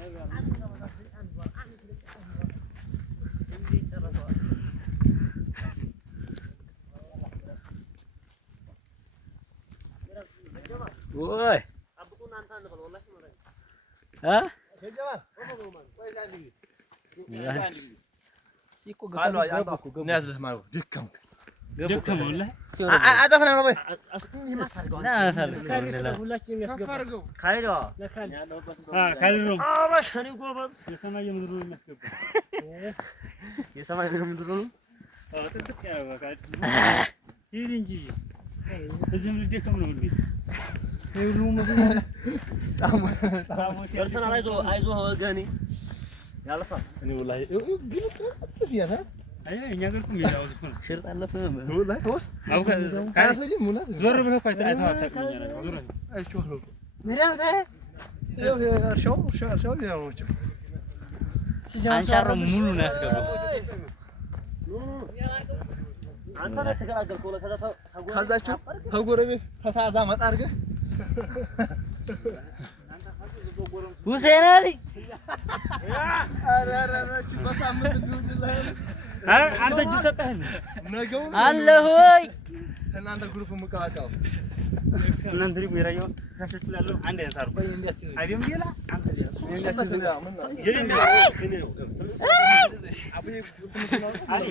Woi. Hah? Siku Halo ya Allah. Nazil malu. Dikam. ደከመ ወላሂ አጠፍና ነው ወይ ايوه ينقلكم يجاوز يكون شرط علفهم والله توس او كاسجي مولا زور ብለው ካይታታ ታቀኛለ زور አይቾህ ምራም ታየ ይሄ ሻው ያለው አንቻሮ ሙሉ ነው ያስገባው አንተ ነው ተገላገልከው ለከዛ ከዛችሁ ተጎረቤት ተታዛ መጣ አድርገ ሁሴን አሊ አረ በሳምንት ቢውልህ አንተ እጅ ሰጠህ ነገው አለ ሆይ እናንተ ግሩፕ መቀላቀል እናንተ ደግሞ ይራየው ካሸት ስላለው አንድ ያንሳሩ አይደም ሌላ አንተ ሌላ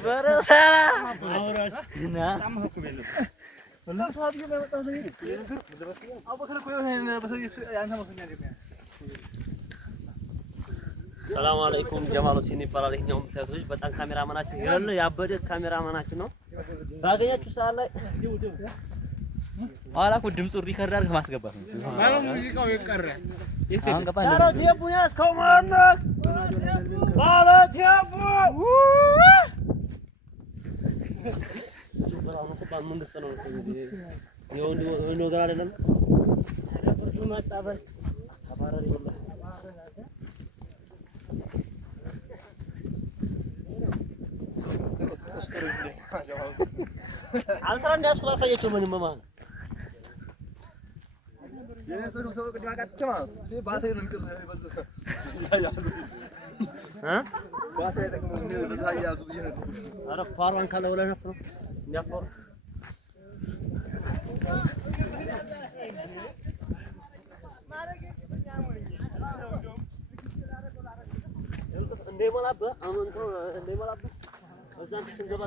በረሰላ እና ታምኩ በለው ወላሂ ሷብ የመጣው ዘይ አቡበከር እኮ የሆነ በሰው ያንተ መስኛ ነው ሰላም አለይኩም ጀማል ሁሴን ይባላል። ይሄኛው የምታዩት ልጅ በጣም ካሜራማናችን ያለ ያበደ ካሜራማናችን ነው። ባገኛችሁ ሰዓት ላይ ኋላ እኮ ድምፁ ሪከርድ አድርገህ ማስገባት ነው። ባለው ሙዚቃው ይቀር ማለት የቡን ያስከው ማለት ማለት የቡ በጣም ከባድ መንግስት ነው የሆነ ነገር አይደለም። ፍርዱ መጣበል ተባረሪ ወላሂ አልሰራ እንዳስኩ አሳየቸው ምንም ማለት የነሰሩ ሰው ቅድማ ጋጥቻ ባቴ ነው ምጥር በዘፈ ባቴ ደግሞ በዛ ያዙ ይሄን አረ ፓርዋን ካለ ወላ ነፍሮ እንዲያፈር እንደማላበ አሁን እንደማላበ እዛን ስንገባ